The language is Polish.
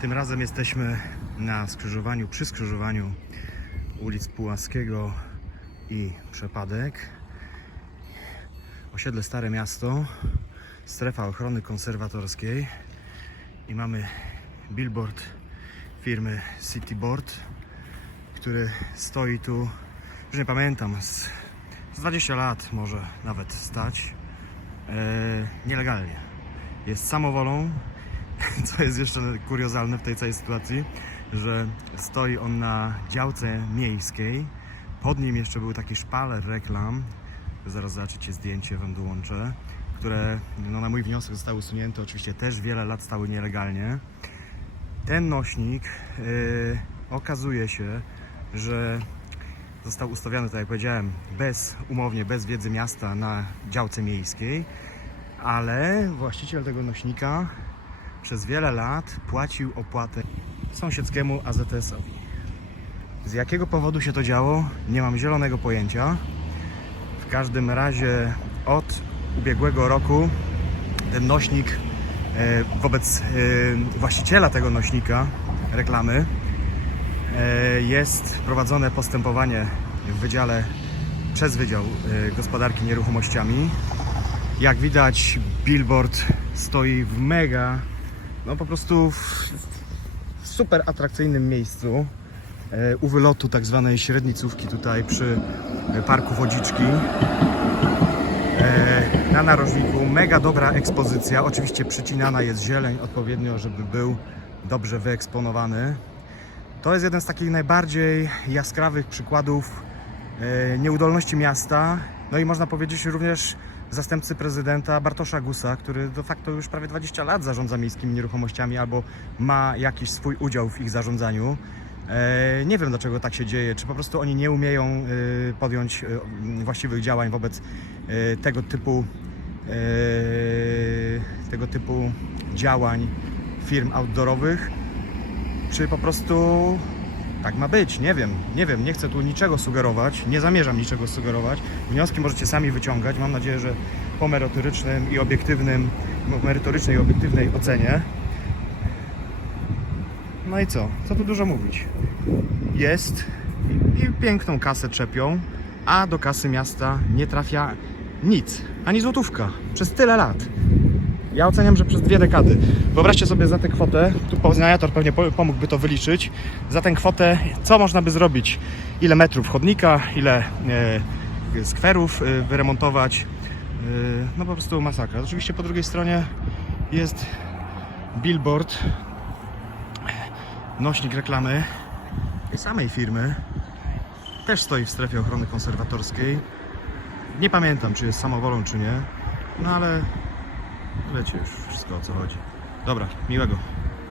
Tym razem jesteśmy na skrzyżowaniu, przy skrzyżowaniu ulic Pułaskiego i Przepadek. Osiedle Stare Miasto, strefa ochrony konserwatorskiej i mamy billboard firmy Cityboard, który stoi tu, już nie pamiętam, z, z 20 lat może nawet stać, e, nielegalnie. Jest samowolą, co jest jeszcze kuriozalne w tej całej sytuacji, że stoi on na działce miejskiej. Pod nim jeszcze był taki szpaler reklam. Zaraz zobaczycie zdjęcie, wam dołączę. Które no, na mój wniosek zostały usunięte. Oczywiście też wiele lat stały nielegalnie. Ten nośnik yy, okazuje się, że został ustawiony, tak jak powiedziałem, bez, umownie, bez wiedzy miasta na działce miejskiej, ale właściciel tego nośnika przez wiele lat płacił opłatę sąsiedzkiemu AZS-owi. Z jakiego powodu się to działo, nie mam zielonego pojęcia. W każdym razie od ubiegłego roku ten nośnik e, wobec e, właściciela tego nośnika reklamy e, jest prowadzone postępowanie w wydziale przez Wydział Gospodarki Nieruchomościami. Jak widać, billboard stoi w mega, no po prostu w w super atrakcyjnym miejscu e, u wylotu tak zwanej średnicówki tutaj przy parku Wodziczki. E, Na narożniku mega dobra ekspozycja. Oczywiście przycinana jest zieleń odpowiednio, żeby był dobrze wyeksponowany. To jest jeden z takich najbardziej jaskrawych przykładów e, nieudolności miasta. No i można powiedzieć również zastępcy prezydenta Bartosza Gusa, który de facto już prawie 20 lat zarządza miejskimi nieruchomościami albo ma jakiś swój udział w ich zarządzaniu. E, Nie wiem dlaczego tak się dzieje, czy po prostu oni nie umieją e, podjąć e, właściwych działań wobec tego typu tego typu działań firm outdoorowych, czy po prostu tak ma być, nie wiem, nie wiem, nie chcę tu niczego sugerować, nie zamierzam niczego sugerować. Wnioski możecie sami wyciągać. Mam nadzieję, że po merytorycznym i obiektywnym, no, merytorycznej i obiektywnej ocenie. No i co? Co tu dużo mówić? Jest i, piękną kasę czepią, a do kasy miasta nie trafia nic, ani złotówka przez tyle lat. Ja oceniam, że przez dwie dekady. Wyobraźcie sobie za tę kwotę, tu poznaniator pewnie po- pomógłby to wyliczyć, za tę kwotę co można by zrobić? Ile metrów chodnika, ile e, skwerów e, wyremontować? E, no po prostu masakra. Oczywiście po drugiej stronie jest billboard, nośnik reklamy tej samej firmy. Też stoi w strefie ochrony konserwatorskiej. Nie pamiętam, czy jest samowolą, czy nie. No ale Wiecie już wszystko o co chodzi. Dobra, miłego.